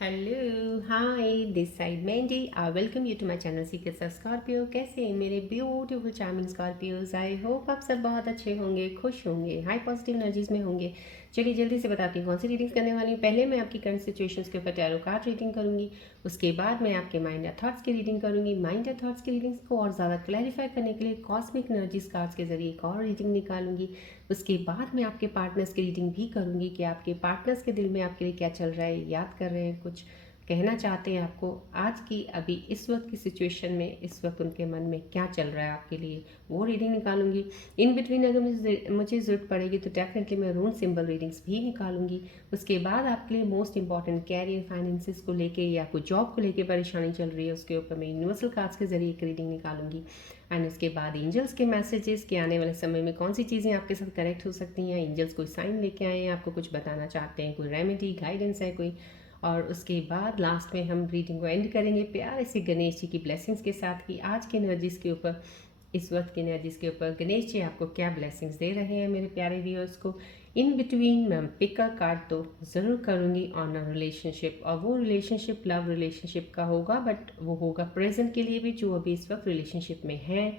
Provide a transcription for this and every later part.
Hello hi this side Mandy I welcome you to my channel secrets of Scorpio. कैसे हैं मेरे beautiful charming Scorpios? I hope आप सब बहुत अच्छे होंगे, खुश होंगे, हाई पॉजिटिव एनर्जीज में होंगे। चलिए जल्दी से बताती हूँ कौन सी रीडिंग्स करने वाली हूँ। पहले मैं आपकी करंट सिचुएशंस के ऊपर टैरो कार्ड रीडिंग करूँगी। उसके बाद मैं आपके माइंड या थॉट्स की रीडिंग करूँगी। माइंड या थॉट्स की रीडिंग्स को और ज़्यादा क्लैरिफाई करने के लिए कॉस्मिक एनर्जीज कार्ड्स के जरिए एक और रीडिंग निकालूंगी। उसके बाद मैं आपके पार्टनर्स की रीडिंग भी करूँगी कि आपके पार्टनर्स के दिल में आपके लिए क्या चल रहा है, याद कर रहे हैं, कुछ कहना चाहते हैं आपको आज की अभी इस वक्त की सिचुएशन में, इस वक्त उनके मन में क्या चल रहा है आपके लिए, वो रीडिंग निकालूंगी। इन बिटवीन अगर मुझे ज़रूरत पड़ेगी तो डेफिनेटली मैं रून सिंबल रीडिंग्स भी निकालूंगी। उसके बाद आपके लिए मोस्ट इंपॉर्टेंट कैरियर फाइनेंसिस को लेके या कोई जॉब को लेके परेशानी चल रही है, उसके ऊपर मैं यूनिवर्सल कार्ड्स के जरिए एक रीडिंग निकालूंगी। एंड उसके बाद एंजल्स के मैसेजेस के आने वाले समय में कौन सी चीज़ें आपके साथ कनेक्ट हो सकती हैं, एंजल्स कोई साइन लेके आए हैं, आपको कुछ बताना चाहते हैं, कोई रेमेडी गाइडेंस है कोई। और उसके बाद लास्ट में हम रीडिंग को एंड करेंगे प्यारे से गणेश जी की ब्लेसिंग्स के साथ कि आज के एनर्जीज के ऊपर, इस वक्त की एनर्जीज के ऊपर गणेश जी आपको क्या ब्लेसिंग्स दे रहे हैं मेरे प्यारे व्यूअर्स को। इन बिटवीन मैं पिक अ कार्ड तो ज़रूर करूँगी ऑन अ रिलेशनशिप, और वो रिलेशनशिप लव रिलेशनशिप का होगा, बट वो होगा प्रेजेंट के लिए भी, जो अभी इस वक्त रिलेशनशिप में है,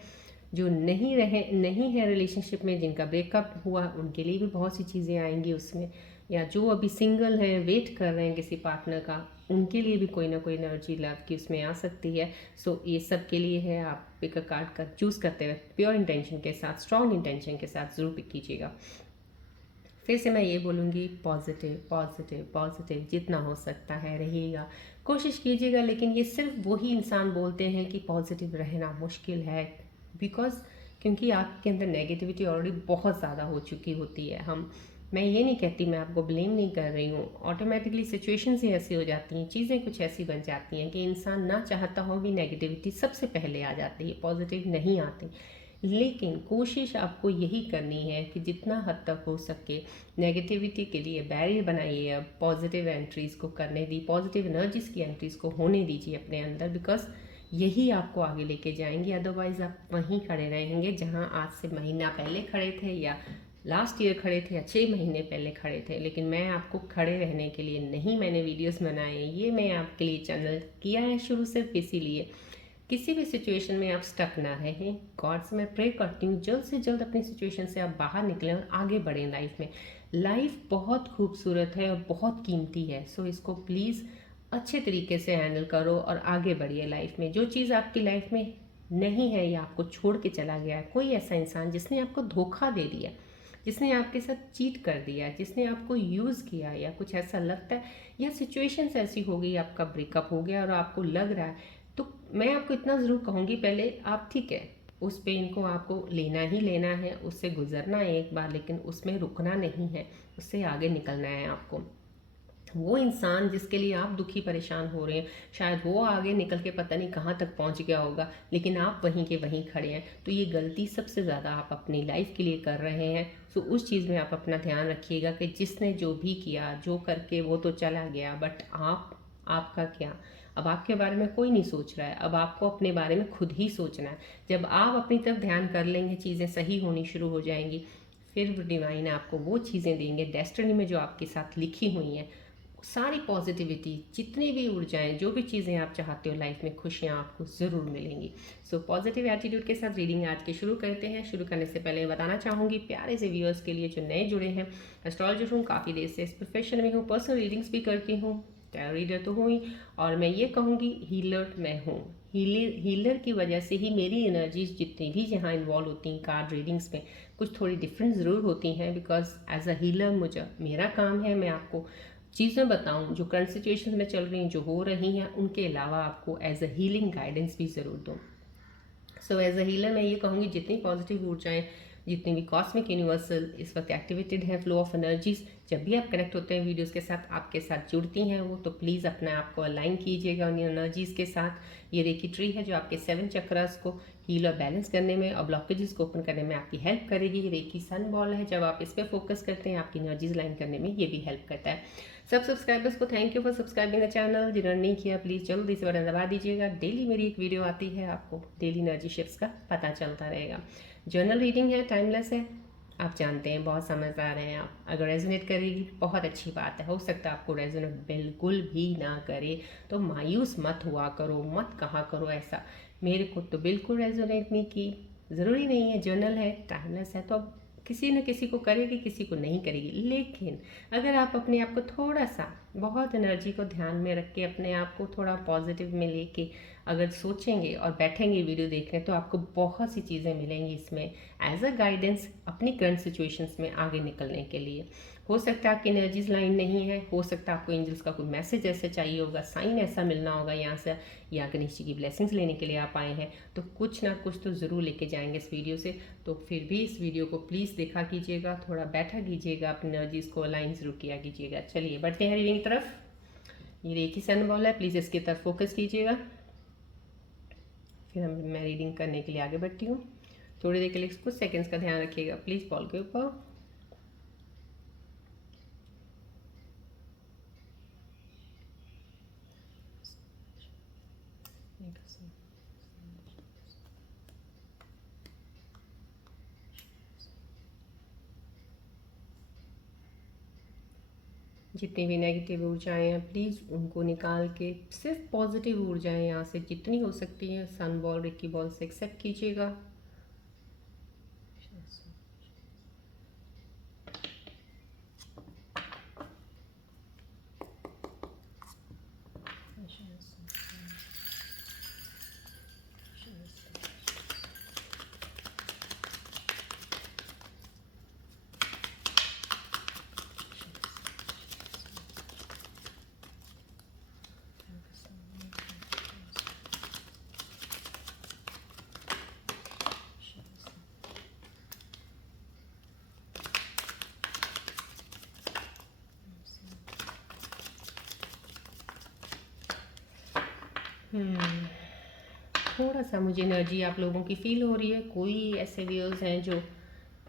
जो नहीं है रिलेशनशिप में, जिनका ब्रेकअप हुआ उनके लिए भी बहुत सी चीज़ें आएंगी उसमें, या जो अभी सिंगल हैं वेट कर रहे हैं किसी पार्टनर का, उनके लिए भी कोई ना कोई एनर्जी लव की उसमें आ सकती है। सो ये सब के लिए है। आप पिक अ कार्ड का चूज़ करते हुए प्योर इंटेंशन के साथ, स्ट्रॉन्ग इंटेंशन के साथ ज़रूर पिक कीजिएगा। फिर से मैं ये बोलूँगी, पॉजिटिव पॉजिटिव पॉजिटिव जितना हो सकता है रहिएगा, कोशिश कीजिएगा। लेकिन ये सिर्फ वही इंसान बोलते हैं कि पॉजिटिव रहना मुश्किल है, बिकॉज क्योंकि आपके अंदर नेगेटिविटी ऑलरेडी बहुत ज़्यादा हो चुकी होती है। मैं ये नहीं कहती, मैं आपको ब्लेम नहीं कर रही हूँ, ऑटोमेटिकली सिचुएशंस ही ऐसी हो जाती हैं, चीज़ें कुछ ऐसी बन जाती हैं कि इंसान ना चाहता हो भी नेगेटिविटी सबसे पहले आ जाती है, पॉजिटिव नहीं आती। लेकिन कोशिश आपको यही करनी है कि जितना हद तक हो सके नेगेटिविटी के लिए बैरियर बनाइए, अब पॉजिटिव एंट्रीज़ को करने दी, पॉजिटिव एनर्जीज़ की एंट्रीज़ को होने दीजिए अपने अंदर, बिकॉज यही आपको आगे लेके जाएंगे। अदरवाइज़ आप वहीं खड़े रहेंगे जहां आज से महीना पहले खड़े थे, या लास्ट ईयर खड़े थे, या 6 महीने पहले खड़े थे। लेकिन मैं आपको खड़े रहने के लिए नहीं मैंने वीडियोस बनाए, ये मैं आपके लिए चैनल किया है शुरू सिर्फ इसीलिए, किसी भी सिचुएशन में आप स्टक ना रहें। गॉड से मैं प्रे करती हूँ जल्द से जल्द अपनी सिचुएशन से आप बाहर निकलें और आगे बढ़ें लाइफ में। लाइफ बहुत खूबसूरत है और बहुत कीमती है, सो इसको प्लीज़ अच्छे तरीके से हैंडल करो और आगे बढ़िए लाइफ में। जो चीज़ आपकी लाइफ में नहीं है या आपको छोड़ के चला गया है, कोई ऐसा इंसान जिसने आपको धोखा दे दिया, जिसने आपके साथ चीट कर दिया, जिसने आपको यूज़ किया, या कुछ ऐसा लगता है, या सिचुएशंस ऐसी हो गई, आपका ब्रेकअप हो गया और आपको लग रहा है, तो मैं आपको इतना ज़रूर कहूँगी, पहले आप ठीक है, उस पेन को आपको लेना ही लेना है, उससे गुजरना है एक बार, लेकिन उसमें रुकना नहीं है, उससे आगे निकलना है आपको। वो इंसान जिसके लिए आप दुखी परेशान हो रहे हैं, शायद वो आगे निकल के पता नहीं कहाँ तक पहुँच गया होगा, लेकिन आप वहीं के वहीं खड़े हैं। तो ये गलती सबसे ज़्यादा आप अपनी लाइफ के लिए कर रहे हैं। सो उस चीज़ में आप अपना ध्यान रखिएगा कि जिसने जो भी किया, जो करके वो तो चला गया, बट आपका क्या? अब आपके बारे में कोई नहीं सोच रहा है, अब आपको अपने बारे में खुद ही सोचना है। जब आप अपनी तरफ ध्यान कर लेंगे, चीज़ें सही होनी शुरू हो जाएंगी, फिर डिवाइन आपको वो चीज़ें देंगे डेस्टिनी में जो आपके साथ लिखी हुई हैं। सारी पॉजिटिविटी, जितनी भी ऊर्जाएं, जो भी चीज़ें आप चाहते हो लाइफ में, खुशियाँ आपको ज़रूर मिलेंगी। सो पॉजिटिव एटीट्यूड के साथ रीडिंग आज के शुरू करते हैं। शुरू करने से पहले बताना चाहूँगी प्यारे से व्यूअर्स के लिए जो नए जुड़े हैं, एस्ट्रोलॉजर हूँ, काफ़ी देर से इस प्रोफेशन में हूँ, पर्सनल रीडिंग्स भी करती हूँ, टैरो रीडर तो हूँ ही, और मैं ये कहूँगी हीलर मैं हूँ। हीलर की वजह से ही मेरी एनर्जीज जितनी भी जहाँ इन्वॉल्व होती हैं कार्ड रीडिंग्स में, कुछ थोड़ी डिफरेंट ज़रूर होती हैं, बिकॉज एज अ हीलर मुझे मेरा काम है मैं आपको चीज़ें बताऊं जो करंट सिचुएशन में चल रही हैं, जो हो रही हैं, उनके अलावा आपको एज अ हीलिंग गाइडेंस भी ज़रूर दूं। सो एज अ हीलर मैं ये कहूँगी जितनी पॉजिटिव ऊर्जाएं, जितनी भी कॉस्मिक यूनिवर्सल इस वक्त एक्टिवेटेड है, फ्लो ऑफ एनर्जीज, जब भी आप कनेक्ट होते हैं वीडियोस के साथ, आपके साथ जुड़ती हैं वो, तो प्लीज़ अपने आप को अलाइन कीजिएगा उन एनर्जीज़ के साथ। ये रेकी ट्री है जो आपके 7 चक्रास को हील और बैलेंस करने में और ब्लॉकेजेस को ओपन करने में आपकी हेल्प करेगी। रेकी सन बॉल है, जब आप इस पर फोकस करते हैं आपकी एनर्जीज लाइन करने में ये भी हेल्प करता है। सब सब्सक्राइबर्स को thank you for subscribing the channel. जिन्होंने नहीं किया प्लीज़ जल्दी से बटन दबा दीजिएगा। डेली मेरी एक वीडियो आती है, आपको डेली एनर्जी शिफ्ट्स का पता चलता रहेगा। जर्नल रीडिंग है, टाइमलेस है, आप जानते हैं बहुत समझदार हैं आप। अगर रेजोनेट करेगी बहुत अच्छी बात है, हो सकता है आपको रेजोनेट बिल्कुल भी ना करे, तो मायूस मत हुआ करो, मत कहा करो ऐसा मेरे को तो बिल्कुल रेजोनेट नहीं की। ज़रूरी नहीं है, जर्नल है, टाइमलेस है, तो अब किसी न किसी को करेगी, किसी को नहीं करेगी। लेकिन अगर आप अपने आप को थोड़ा सा बहुत एनर्जी को ध्यान में रख के अपने आप को थोड़ा पॉजिटिव में लेके अगर सोचेंगे और बैठेंगे वीडियो देखने, तो आपको बहुत सी चीज़ें मिलेंगी इसमें एज अ गाइडेंस अपनी करंट सिचुएशंस में आगे निकलने के लिए। हो सकता है आपकी एनर्जीज लाइन नहीं है, हो सकता है आपको एंजल्स का कोई मैसेज ऐसे चाहिए होगा, साइन ऐसा मिलना होगा यहाँ से, या गणेश जी की ब्लेसिंग्स लेने के लिए आप आए हैं, तो कुछ ना कुछ तो ज़रूर लेके जाएंगे इस वीडियो से। तो फिर भी इस वीडियो को प्लीज़ देखा कीजिएगा, थोड़ा बैठा कीजिएगा, अपनी एनर्जीज को अलाइन ज़रूर किया कीजिएगा। चलिए बढ़ते हैं रीडिंग की तरफ। ये एक ही सन बॉल है, प्लीज़ इसकी तरफ फोकस कीजिएगा। फिर मैं रीडिंग करने के लिए आगे बढ़ती हूँ। थोड़ी देर के लिए कुछ सेकंड्स का ध्यान रखिएगा प्लीज़ बॉल के ऊपर। जितनी भी नेगेटिव ऊर्जाएं हैं प्लीज़ उनको निकाल के सिर्फ पॉजिटिव ऊर्जाएं यहाँ से जितनी हो सकती हैं सन बॉल रिक्की बॉल से एक्सेप्ट कीजिएगा। थोड़ा सा मुझे एनर्जी आप लोगों की फील हो रही है। कोई ऐसे व्यूअर्स हैं जो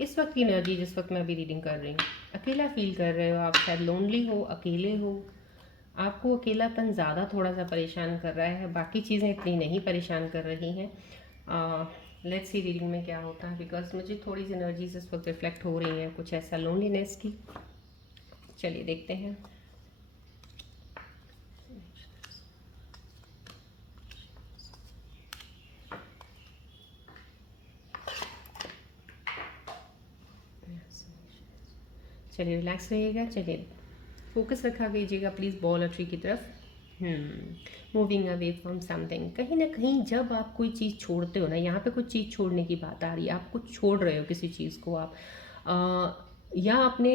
इस वक्त की एनर्जी जिस वक्त मैं अभी रीडिंग कर रही हूँ अकेला फील कर रहे हो, आप शायद लोनली हो, अकेले हो, आपको अकेलापन ज़्यादा थोड़ा सा परेशान कर रहा है, बाकी चीज़ें इतनी नहीं परेशान कर रही हैं। लेट्स सी रीडिंग में क्या होता है, बिकॉज मुझे थोड़ी सी एनर्जीज इस वक्त रिफ्लेक्ट हो रही हैं कुछ ऐसा लोनलीनेस की। चलिए देखते हैं। चलिए रिलैक्स रहिएगा, चलिए फोकस रखा कीजिएगा प्लीज़ बॉल और ट्री की तरफ। मूविंग अवे फ्रॉम समथिंग, कहीं ना कहीं जब आप कोई चीज़ छोड़ते हो ना, यहाँ पे कुछ चीज़ छोड़ने की बात आ रही है, आप कुछ छोड़ रहे हो किसी चीज़ को, आप या आपने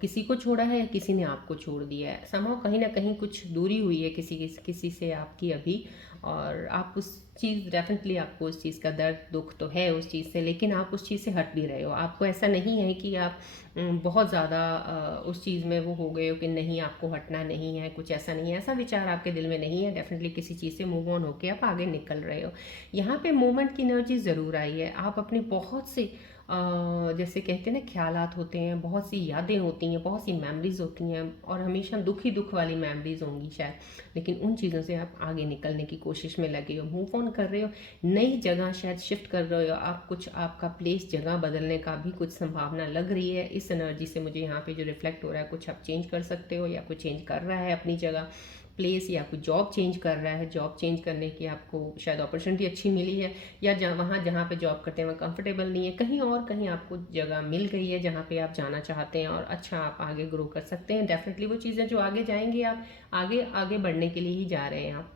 किसी को छोड़ा है या किसी ने आपको छोड़ दिया है, समहाउ कहीं ना कहीं कुछ दूरी हुई है किसी से आपकी अभी, और आप उस चीज़ डेफिनेटली आपको उस चीज़ का दर्द दुख तो है उस चीज़ से, लेकिन आप उस चीज़ से हट भी रहे हो। आपको ऐसा नहीं है कि आप बहुत ज़्यादा उस चीज़ में वो हो गए हो कि नहीं आपको हटना नहीं है, कुछ ऐसा नहीं है, ऐसा विचार आपके दिल में नहीं है। डेफिनेटली किसी चीज़ से मूव ऑन होकर आप आगे निकल रहे हो। यहाँ पे मूवमेंट की एनर्जी ज़रूर आई है। आप अपने बहुत से जैसे कहते हैं ना ख्यालात होते हैं, बहुत सी यादें होती हैं, बहुत सी मेमोरीज होती हैं, और हमेशा दुख ही दुख वाली मेमोरीज होंगी शायद, लेकिन उन चीज़ों से आप आगे निकलने की कोशिश में लगे हो, मूव ऑन कर रहे हो, नई जगह शायद शिफ्ट कर रहे हो आप, कुछ आपका प्लेस जगह बदलने का भी कुछ संभावना लग रही है। इस एनर्जी से मुझे यहाँ पे जो रिफ्लेक्ट हो रहा है, कुछ आप चेंज कर सकते हो या कुछ चेंज कर रहा है अपनी जगह प्लेस, या कोई जॉब चेंज कर रहा है, जॉब चेंज करने की आपको शायद अपॉर्चुनिटी अच्छी मिली है, या जहाँ पे जॉब करते हैं वहाँ कंफर्टेबल नहीं है, कहीं और कहीं आपको जगह मिल गई है जहाँ पे आप जाना चाहते हैं और अच्छा आप आगे ग्रो कर सकते हैं। डेफिनेटली वो चीज़ें जो आगे जाएंगी, आप आगे आगे बढ़ने के लिए ही जा रहे हैं आप।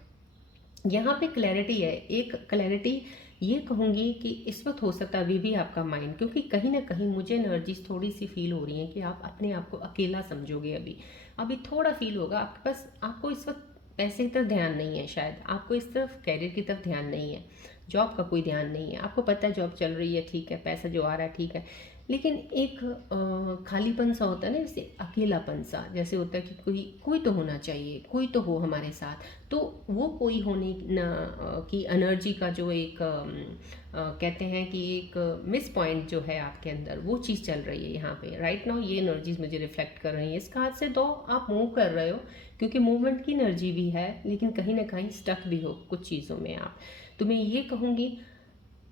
यहाँ पे क्लैरिटी है, एक क्लैरिटी ये कहूँगी कि इस वक्त हो सकता है अभी भी आपका माइंड, क्योंकि कहीं ना कहीं मुझे एनर्जीज थोड़ी सी फील हो रही है कि आप अपने आप को अकेला समझोगे अभी, अभी थोड़ा फील होगा आपके पास, आपको इस वक्त पैसे की तरफ ध्यान नहीं है, शायद आपको इस तरफ कैरियर की तरफ ध्यान नहीं है, जॉब का कोई ध्यान नहीं है, आपको पता है जॉब चल रही है ठीक है, पैसा जो आ रहा है ठीक है, लेकिन एक खालीपन सा होता है ना, जैसे अकेलापन सा, जैसे होता है कि कोई कोई तो होना चाहिए, कोई तो हो हमारे साथ, तो वो कोई होने की एनर्जी का जो एक कहते हैं कि एक मिस पॉइंट जो है आपके अंदर, वो चीज़ चल रही है यहाँ पे राइट नाउ। ये एनर्जीज मुझे रिफ्लेक्ट कर रही हैं। इसका हाथ से दो आप मूव कर रहे हो, क्योंकि मूवमेंट की एनर्जी भी है, लेकिन कहीं ना कहीं स्टक भी हो कुछ चीज़ों में आप। तो मैं ये कहूँगी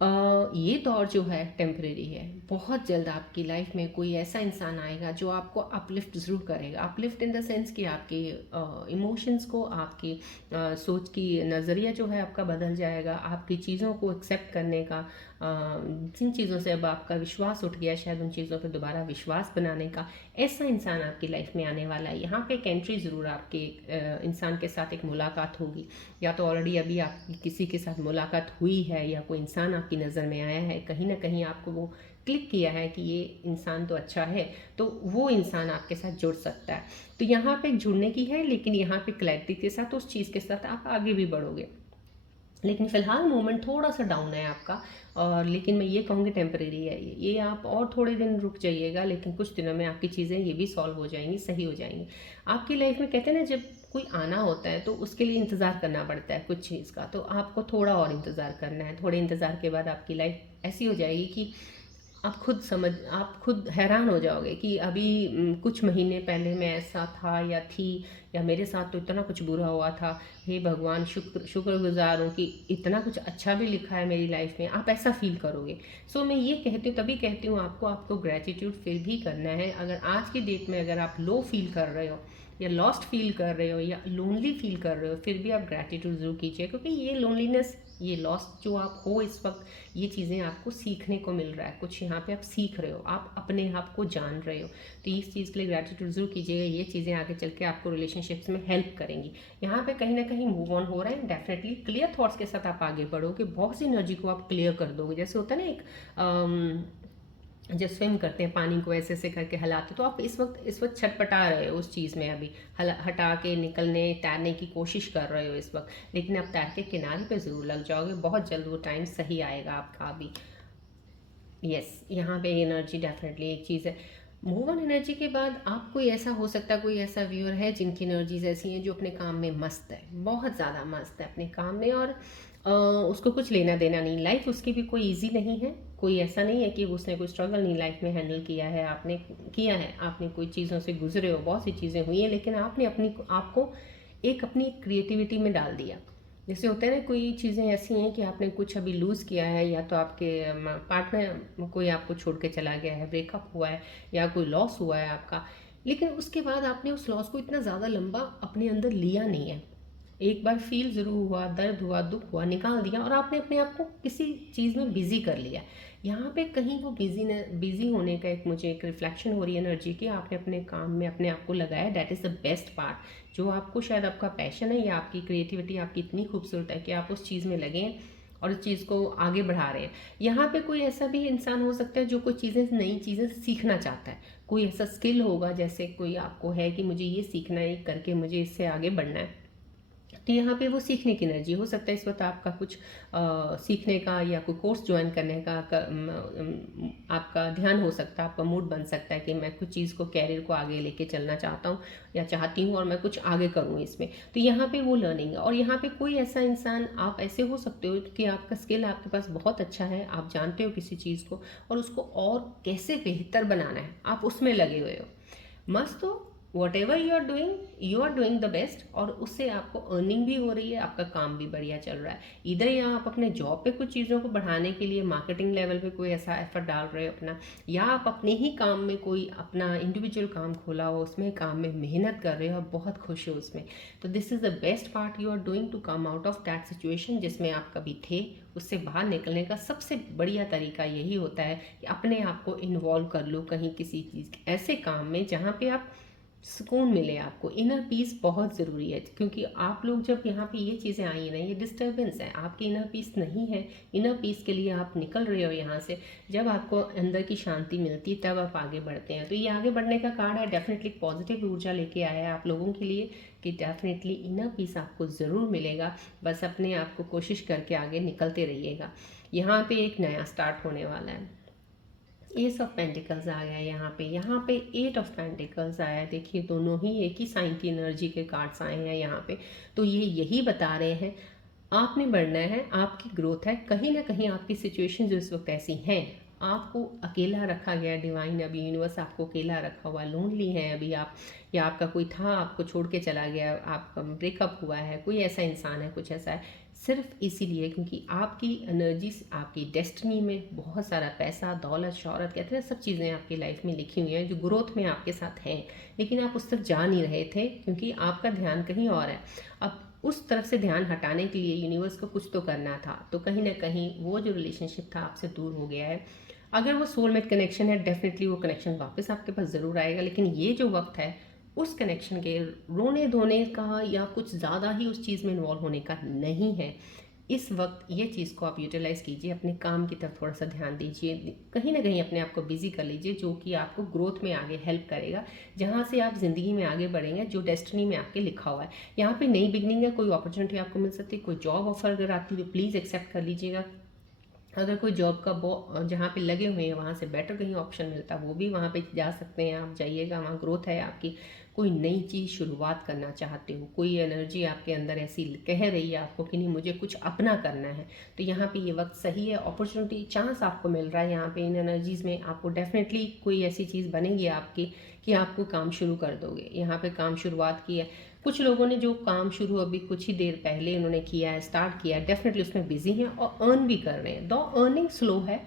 ये दौर जो है टेम्परेरी है। बहुत जल्द आपकी लाइफ में कोई ऐसा इंसान आएगा जो आपको अपलिफ्ट ज़रूर करेगा। अपलिफ्ट इन द सेंस कि आपके इमोशंस को, आपकी सोच की नज़रिया जो है आपका बदल जाएगा। आपकी चीज़ों को एक्सेप्ट करने का, जिन चीज़ों से अब आपका विश्वास उठ गया, शायद उन चीज़ों पर दोबारा विश्वास बनाने का ऐसा इंसान आपकी लाइफ में आने वाला है। यहाँ पे एक एंट्री ज़रूर आपके इंसान के साथ एक मुलाकात होगी, या तो ऑलरेडी अभी आपकी किसी के साथ मुलाकात हुई है, या कोई इंसान आपकी नज़र में आया है, कहीं ना कहीं आपको वो क्लिक किया है कि ये इंसान तो अच्छा है, तो वो इंसान आपके साथ जुड़ सकता है। तो यहाँ पे जुड़ने की है, लेकिन यहाँ पे क्लैरिटी के साथ उस चीज़ के साथ आप आगे भी बढ़ोगे। लेकिन फ़िलहाल मोमेंट थोड़ा सा डाउन है आपका, और लेकिन मैं ये कहूँगी टेम्परेरी है ये आप और थोड़े दिन रुक जाइएगा, लेकिन कुछ दिनों में आपकी चीज़ें ये भी सॉल्व हो जाएंगी, सही हो जाएंगी। आपकी लाइफ में कहते हैं ना, जब कोई आना होता है तो उसके लिए इंतज़ार करना पड़ता है कुछ चीज़ का, तो आपको थोड़ा और इंतज़ार करना है। थोड़े इंतज़ार के बाद आपकी लाइफ ऐसी हो जाएगी कि आप खुद हैरान हो जाओगे कि अभी कुछ महीने पहले मैं ऐसा था या थी, या मेरे साथ तो इतना कुछ बुरा हुआ था। हे भगवान, शुक्रगुजार हूँ कि इतना कुछ अच्छा भी लिखा है मेरी लाइफ में। आप ऐसा फील करोगे। सो मैं ये कहती हूँ, तभी कहती हूँ आपको ग्रेटिट्यूड फिर भी करना है। अगर आज की डेट में अगर आप लो फील कर रहे हो, या लॉस्ट फील कर रहे हो, या लोनली फील कर रहे हो, फिर भी आप ग्रैटिट्यूड ज़रूर कीजिए, क्योंकि ये लोनलीनेस, ये लॉस्ट जो आप हो इस वक्त, ये चीज़ें आपको सीखने को मिल रहा है। कुछ यहाँ पे आप सीख रहे हो, आप अपने आप को जान रहे हो, तो इस चीज़ के लिए ग्रैटिट्यूड ज़रूर कीजिएगा। ये चीज़ें आगे चल के आपको रिलेशनशिप्स में हेल्प करेंगी। यहाँ पे कहीं ना कहीं मूव ऑन हो रहा है। डेफिनेटली क्लियर थॉट्स के साथ आप आगे बढ़ोगे, बहुत सी एनर्जी को आप क्लियर कर दोगे। जैसे होता है ना, एक जब स्विम करते हैं पानी को ऐसे ऐसे करके हिलाते, तो आप इस वक्त छटपटा रहे हो उस चीज़ में, अभी हटा के निकलने तैरने की कोशिश कर रहे हो इस वक्त, लेकिन आप तैर के किनारे पे ज़रूर लग जाओगे। बहुत जल्द वो टाइम सही आएगा आपका भी। यस, यहाँ पे एनर्जी डेफिनेटली एक चीज़ है। मूव ऑन एनर्जी के बाद आप, कोई ऐसा हो सकता है, कोई ऐसा व्यूअर है जिनकी एनर्जीज ऐसी हैं जो अपने काम में मस्त है, बहुत ज़्यादा मस्त है अपने काम में, और उसको कुछ लेना देना नहीं। लाइफ उसकी भी कोई इजी नहीं है। कोई ऐसा नहीं है कि उसने कोई स्ट्रगल नहीं लाइफ में हैंडल किया है, आपने किया है। आपने कोई चीज़ों से गुजरे हो, बहुत सी चीज़ें हुई हैं, लेकिन आपने आपको एक अपनी क्रिएटिविटी में डाल दिया। जैसे होता है ना, कोई चीज़ें ऐसी हैं कि आपने कुछ अभी लूज़ किया है, या तो आपके पार्टनर कोई आपको छोड़ के चला गया है, ब्रेकअप हुआ है, या कोई लॉस हुआ है आपका, लेकिन उसके बाद आपने उस लॉस को इतना ज़्यादा लंबा अपने अंदर लिया नहीं है। एक बार फील ज़रूर हुआ, दर्द हुआ, दुख हुआ, निकाल दिया, और आपने अपने आप को किसी चीज़ में बिज़ी कर लिया। यहाँ पे कहीं वो बिज़ी होने का एक, मुझे एक रिफ्लेक्शन हो रही है एनर्जी की, आपने अपने काम में अपने आप को लगाया। That is the best part. जो आपको शायद आपका पैशन है, या आपकी क्रिएटिविटी आपकी इतनी खूबसूरत है कि आप उस चीज़ में लगे हैं और उस चीज़ को आगे बढ़ा रहे हैं। यहाँ पे कोई ऐसा भी इंसान हो सकता है जो कोई चीज़ें, नई चीज़ें सीखना चाहता है। कोई ऐसा स्किल होगा, जैसे कोई आपको है कि मुझे ये सीखना है, करके मुझे इससे आगे बढ़ना है, तो यहाँ पे वो सीखने की एनर्जी हो सकता है इस वक्त आपका कुछ सीखने का, या कोई कोर्स ज्वाइन करने का आपका ध्यान हो सकता है। आपका मूड बन सकता है कि मैं कुछ चीज़ को, कैरियर को आगे लेके चलना चाहता हूँ या चाहती हूँ, और मैं कुछ आगे करूँ इसमें। तो यहाँ पे वो लर्निंग है। और यहाँ पे कोई ऐसा इंसान, आप ऐसे हो सकते हो कि आपका स्किल आपके पास बहुत अच्छा है, आप जानते हो किसी चीज़ को, और उसको और कैसे बेहतर बनाना है, आप उसमें लगे हुए हो। मस्त हो, whatever you are doing the best, और उससे आपको अर्निंग भी हो रही है, आपका काम भी बढ़िया चल रहा है। इधर या आप अपने जॉब पे कुछ चीज़ों को बढ़ाने के लिए मार्केटिंग लेवल पे कोई ऐसा एफर्ट डाल रहे हो अपना, या आप अपने ही काम में कोई अपना इंडिविजुअल काम खोला हो, उसमें काम में मेहनत कर रहे हो और बहुत खुश हो उसमें। तो this is the best part you are doing to come out of that situation जिसमें आप कभी थे। उससे बाहर निकलने का सबसे बढ़िया तरीका यही होता है कि अपने आप को इन्वॉल्व कर लो कहीं किसी चीज़ ऐसे काम में जहाँ पे आप सुकून मिले। आपको इनर पीस बहुत ज़रूरी है, क्योंकि आप लोग जब यहाँ पे ये चीज़ें आई हैं ना, ये डिस्टर्बेंस है, आपकी इनर पीस नहीं है। इनर पीस के लिए आप निकल रहे हो यहाँ से। जब आपको अंदर की शांति मिलती है तब आप आगे बढ़ते हैं। तो ये आगे बढ़ने का कार्ड है, डेफिनेटली पॉजिटिव ऊर्जा लेके आया है आप लोगों के लिए कि डेफिनेटली इनर पीस आपको ज़रूर मिलेगा। बस अपने आप को कोशिश करके आगे निकलते रहिएगा। यहाँ पे एक नया स्टार्ट होने वाला है। एस ऑफ पेंटिकल्स आ गया यहाँ पे 8 ऑफ पेंटिकल्स आया। देखिए दोनों ही एक ही साइन की एनर्जी के कार्ड्स आए हैं यहाँ पे। तो ये यही बता रहे हैं आपने बढ़ना है, आपकी ग्रोथ है। कहीं ना कहीं आपकी सिचुएशन जो इस वक्त ऐसी हैं, आपको अकेला रखा गया डिवाइन, अभी यूनिवर्स आपको अकेला रखा हुआ, लोनली है अभी आप, या आपका कोई था आपको छोड़ के चला गया, आपका ब्रेकअप हुआ है, कोई ऐसा इंसान है, कुछ ऐसा है, सिर्फ इसीलिए क्योंकि आपकी एनर्जीज, आपकी डेस्टिनी में बहुत सारा पैसा, दौलत, शौहरत, कहते हैं सब चीज़ें आपकी लाइफ में लिखी हुई हैं जो ग्रोथ में आपके साथ हैं, लेकिन आप उस तक जा नहीं रहे थे क्योंकि आपका ध्यान कहीं और है। अब उस तरफ से ध्यान हटाने के लिए यूनिवर्स को कुछ तो करना था, तो कहीं ना कहीं वो जो रिलेशनशिप था आपसे दूर हो गया है। अगर वो सोलमेट कनेक्शन है, डेफिनेटली वो कनेक्शन वापस आपके पास ज़रूर आएगा, लेकिन ये जो वक्त है उस कनेक्शन के रोने धोने का या कुछ ज़्यादा ही उस चीज़ में इन्वॉल्व होने का नहीं है। इस वक्त ये चीज़ को आप यूटिलाइज़ कीजिए, अपने काम की तरफ थोड़ा सा ध्यान दीजिए, कहीं ना कहीं अपने आप को बिजी कर लीजिए, जो कि आपको ग्रोथ में आगे हेल्प करेगा, जहाँ से आप ज़िंदगी में आगे बढ़ेंगे, जो डेस्टिनी में आपके लिखा हुआ है। यहाँ पे नई बिगनिंग है, कोई अपॉर्चुनिटी आपको मिल सकती है, कोई जॉब ऑफर अगर आती है प्लीज़ एक्सेप्ट कर लीजिएगा। अगर कोई जॉब का जहाँ पे लगे हुए हैं वहाँ से बेटर कहीं ऑप्शन मिलता है वो भी वहाँ पे जा सकते हैं, आप जाइएगा, वहाँ ग्रोथ है आपकी। कोई नई चीज़ शुरुआत करना चाहते हो, कोई एनर्जी आपके अंदर ऐसी कह रही है आपको कि नहीं मुझे कुछ अपना करना है, तो यहाँ पे ये वक्त सही है, अपॉर्चुनिटी चांस आपको मिल रहा है यहाँ पे इन एनर्जीज़ में। आपको डेफिनेटली कोई ऐसी चीज़ बनेगी आपकी कि आपको काम शुरू कर दोगे। यहाँ पे काम शुरुआत की है, कुछ लोगों ने जो काम शुरू अभी कुछ ही देर पहले उन्होंने किया है, स्टार्ट किया है, डेफिनेटली उसमें बिजी हैं और अर्न भी कर रहे हैं। दो अर्निंग स्लो है,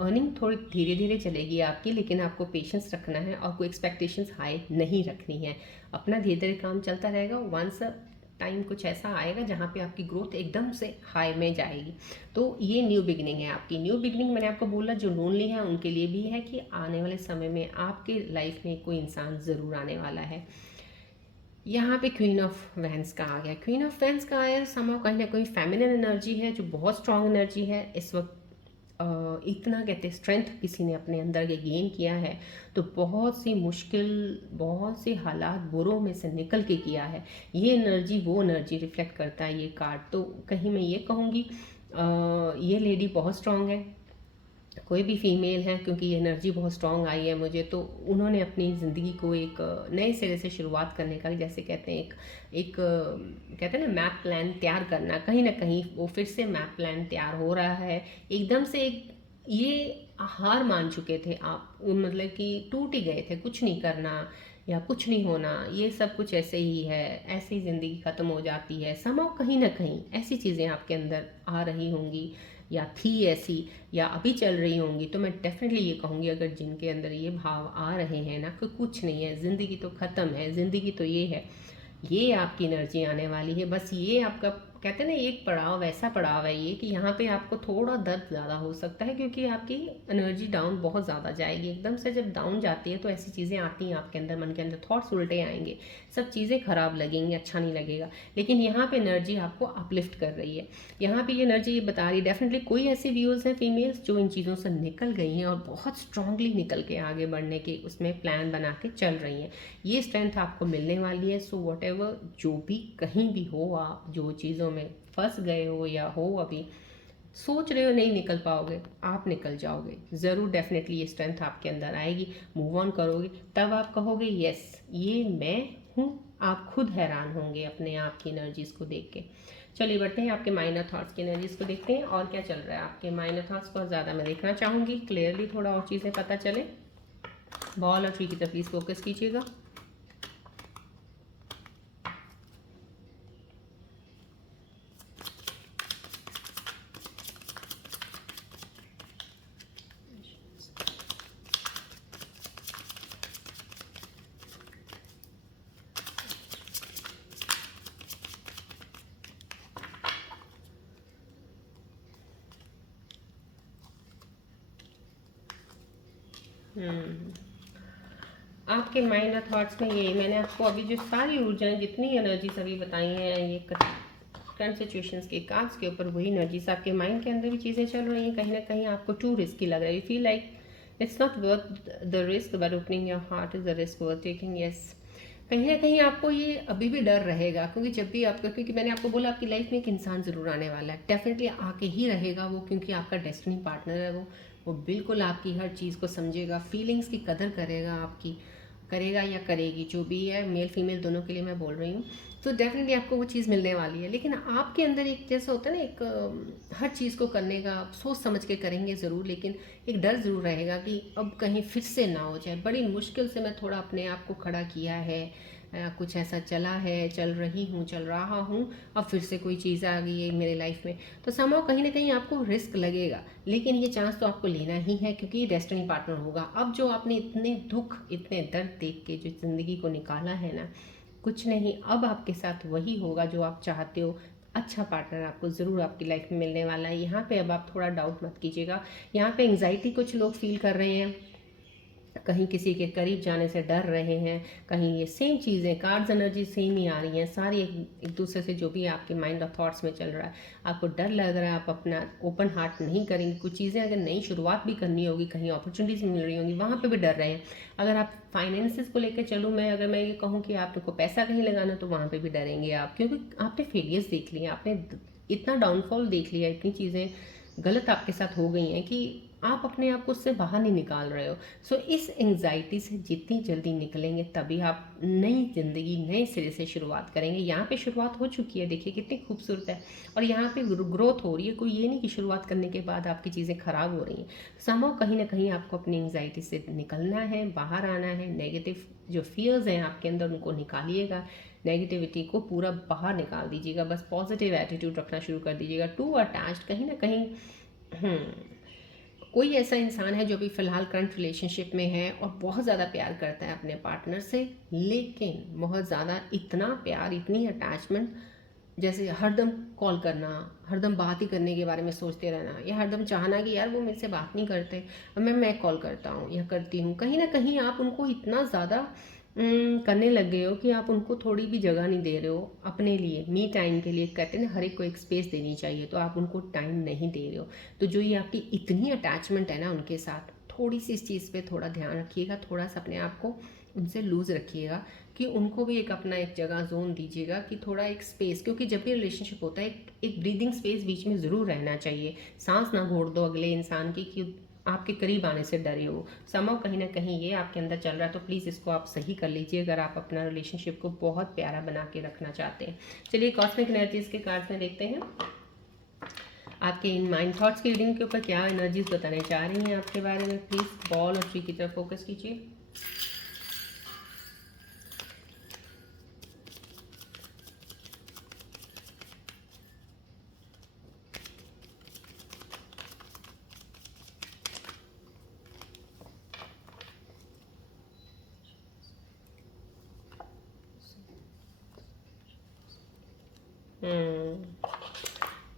अर्निंग थोड़ी धीरे धीरे चलेगी आपकी, लेकिन आपको पेशेंस रखना है और कोई एक्सपेक्टेशंस हाई नहीं रखनी है। अपना धीरे धीरे काम चलता रहेगा, वंस टाइम कुछ ऐसा आएगा जहाँ पे आपकी ग्रोथ एकदम से हाई में जाएगी। तो ये न्यू बिगनिंग है आपकी। न्यू बिगनिंग मैंने आपको बोला जो लोनली है उनके लिए भी है कि आने वाले समय में आपके लाइफ में कोई इंसान ज़रूर आने वाला है। यहाँ पे क्वीन ऑफ वैंस का आ गया, क्वीन ऑफ वैंस का आया, समाव कहीं ना कहीं फेमिनिन एनर्जी है जो बहुत स्ट्रांग एनर्जी है इस वक्त। इतना कहते हैं स्ट्रेंथ किसी ने अपने अंदर के गेन किया है, तो बहुत सी मुश्किल, बहुत से हालात बुरों में से निकल के किया है। ये एनर्जी वो एनर्जी रिफ्लेक्ट करता है ये कार्ड, तो कहीं मैं ये कहूँगी ये लेडी बहुत स्ट्रांग है, कोई भी फीमेल है, क्योंकि ये एनर्जी बहुत स्ट्रांग आई है मुझे, तो उन्होंने अपनी ज़िंदगी को एक नए सिरे से शुरुआत करने का, जैसे कहते हैं एक कहते हैं ना मैप प्लान तैयार करना, कहीं ना कहीं वो फिर से मैप प्लान तैयार हो रहा है। एकदम से एक ये हार मान चुके थे आप, मतलब कि टूट ही गए थे, कुछ नहीं करना या कुछ नहीं होना, ये सब कुछ ऐसे ही है, ऐसी ज़िंदगी ख़त्म हो जाती है। समाव कहीं ना कहीं ऐसी चीज़ें आपके अंदर आ रही होंगी या थी ऐसी, या अभी चल रही होंगी, तो मैं डेफिनेटली ये कहूँगी अगर जिनके अंदर ये भाव आ रहे हैं ना कि कुछ नहीं है, ज़िंदगी तो ख़त्म है, ज़िंदगी तो ये है, ये आपकी एनर्जी आने वाली है। बस ये आपका कहते हैं ना एक पड़ाव, वैसा पड़ाव है ये कि यहाँ पे आपको थोड़ा दर्द ज़्यादा हो सकता है क्योंकि आपकी एनर्जी डाउन बहुत ज़्यादा जाएगी। एकदम से जब डाउन जाती है तो ऐसी चीज़ें आती हैं आपके अंदर, मन के अंदर थॉट्स उल्टे आएंगे, सब चीज़ें ख़राब लगेंगी, अच्छा नहीं लगेगा। लेकिन यहाँ पे एनर्जी आपको अपलिफ्ट कर रही है, यहाँ पे ये एनर्जी ये बता रही है डेफिनेटली कोई ऐसी व्यूअर्स हैं फीमेल्स जो इन चीज़ों से निकल गई हैं और बहुत स्ट्रांगली निकल के आगे बढ़ने के उसमें प्लान बना के चल रही हैं। ये स्ट्रेंथ आपको मिलने वाली है। सो वट एवर जो भी कहीं भी हो, आप जो चीज़ों में फंस गए हो या हो अभी सोच रहे हो नहीं निकल पाओगे, आप निकल जाओगे ज़रूर, डेफिनेटली ये स्ट्रेंथ आपके अंदर आएगी, मूव ऑन करोगे, तब आप कहोगे यस ये मैं हूँ। आप खुद हैरान होंगे अपने आप की एनर्जीज़ को देख के। चलिए बढ़ते हैं आपके माइनर थॉट्स की एनर्जीज़ को देखते हैं और क्या चल रहा है आपके माइनर थॉट्स को ज़्यादा मैं देखना चाहूँगी, क्लियरली थोड़ा और चीज़ें पता चले। बॉल और ट्री की तरफ प्लीज़ फोकस कीजिएगा। आपके माइंड थॉट्स में ये मैंने आपको अभी जो सारी ऊर्जाएं जितनी एनर्जीज अभी बताई हैं ये करंट सिचुएशंस के कार्ड्स के ऊपर, वही एनर्जीज आपके माइंड के अंदर भी चीज़ें चल रही हैं। कहीं ना कहीं आपको टू रिस्की लग रहा है, you feel like it's not worth the risk but opening your heart is the risk worth taking. Yes, कहीं ना कहीं आपको ये अभी भी डर रहेगा क्योंकि जब भी आपका, क्योंकि मैंने आपको बोला आपकी लाइफ में एक इंसान ज़रूर आने वाला है, डेफिनेटली आके ही रहेगा वो, क्योंकि आपका डेस्टिनी पार्टनर है वो बिल्कुल आपकी हर चीज़ को समझेगा, फीलिंग्स की कदर करेगा आपकी, करेगा या करेगी जो भी है, मेल फीमेल दोनों के लिए मैं बोल रही हूँ। तो डेफ़िनेटली आपको वो चीज़ मिलने वाली है। लेकिन आपके अंदर एक जैसा होता है ना, एक हर चीज़ को करने का आप सोच समझ के करेंगे ज़रूर, लेकिन एक डर ज़रूर रहेगा कि अब कहीं फिर से ना हो जाए। बड़ी मुश्किल से मैं थोड़ा अपने आप को खड़ा किया है, कुछ ऐसा चला है, चल रही हूँ, चल रहा हूँ, अब फिर से कोई चीज़ आ गई है मेरे लाइफ में। तो समहाउ कहीं न कहीं आपको रिस्क लगेगा, लेकिन ये चांस तो आपको लेना ही है, क्योंकि ये डेस्टिनी पार्टनर होगा। अब जो आपने इतने दुःख, इतने दर्द देख के जो ज़िंदगी को निकाला है ना, कुछ नहीं, अब आपके साथ वही होगा जो आप चाहते हो। अच्छा पार्टनर आपको ज़रूर आपकी लाइफ में मिलने वाला है। यहाँ पे अब आप थोड़ा डाउट मत कीजिएगा। यहाँ पे एंग्जाइटी कुछ लोग फील कर रहे हैं, कहीं किसी के करीब जाने से डर रहे हैं, कहीं ये सेम चीज़ें, कार्ड्स एनर्जी सेम ही आ रही हैं सारी, एक दूसरे से जो भी आपके माइंड और थॉट्स में चल रहा है, आपको डर लग रहा है, आप अपना ओपन हार्ट नहीं करेंगे। कुछ चीज़ें अगर नई शुरुआत भी करनी होगी, कहीं अपॉर्चुनिटीज़ मिल रही होंगी, वहाँ पे भी डर रहे हैं। अगर आप फाइनेंसिस को लेकर चलूँ, अगर मैं ये कहूँ कि आपको पैसा कहीं लगाना, तो वहाँ पर भी डरेंगे आप, क्योंकि आपने फेलियर्स देख लिए, आपने इतना डाउनफॉल देख लिया, इतनी चीज़ें गलत आपके साथ हो गई हैं कि आप अपने आप को उससे बाहर नहीं निकाल रहे हो। सो इस एंग्जाइटी से जितनी जल्दी निकलेंगे, तभी आप नई ज़िंदगी नए सिरे से शुरुआत करेंगे। यहाँ पे शुरुआत हो चुकी है, देखिए कितनी खूबसूरत है, और यहाँ पे ग्रोथ हो रही है। कोई ये नहीं कि शुरुआत करने के बाद आपकी चीज़ें ख़राब हो रही हैं। समहाउ कहीं ना कहीं आपको अपनी एंग्जाइटी से निकलना है, बाहर आना है। नेगेटिव जो फियर्स हैं आपके अंदर, उनको निकालिएगा, नेगेटिविटी को पूरा बाहर निकाल दीजिएगा, बस पॉजिटिव एटीट्यूड रखना शुरू कर दीजिएगा। टू अटैच्ड कहीं ना कहीं, कोई ऐसा इंसान है जो अभी फ़िलहाल करंट रिलेशनशिप में है और बहुत ज़्यादा प्यार करता है अपने पार्टनर से, लेकिन बहुत ज़्यादा, इतना प्यार, इतनी अटैचमेंट, जैसे हरदम कॉल करना, हरदम बात ही करने के बारे में सोचते रहना, या हरदम चाहना कि यार वो मेरे से बात नहीं करते, मैं कॉल करता हूँ या करती हूँ। कहीं ना कहीं आप उनको इतना ज़्यादा करने लग गए हो कि आप उनको थोड़ी भी जगह नहीं दे रहे हो अपने लिए, मी टाइम के लिए। कहते हैं ना, हर एक को एक स्पेस देनी चाहिए, तो आप उनको टाइम नहीं दे रहे हो। तो जो ये आपकी इतनी अटैचमेंट है ना उनके साथ, थोड़ी सी इस चीज़ पे थोड़ा ध्यान रखिएगा, थोड़ा सा अपने आप को उनसे लूज़ रखिएगा, कि उनको भी एक अपना एक जगह जोन दीजिएगा, कि थोड़ा एक स्पेस, क्योंकि जब भी रिलेशनशिप होता है, एक ब्रीदिंग स्पेस बीच में ज़रूर रहना चाहिए। सांस ना घोड़ दो अगले इंसान की कि आपके करीब आने से डरे हो। समहाउ कहीं ना कहीं ये आपके अंदर चल रहा है, तो प्लीज़ इसको आप सही कर लीजिए, अगर आप अपना रिलेशनशिप को बहुत प्यारा बना के रखना चाहते हैं। चलिए कॉस्मिक एनर्जीज के कार्ड्स में देखते हैं आपके इन माइंड थॉट्स की रीडिंग के ऊपर क्या एनर्जीज बताने चाह रही हैं आपके बारे में। प्लीज़ बॉल और ट्री की तरफ फोकस कीजिए।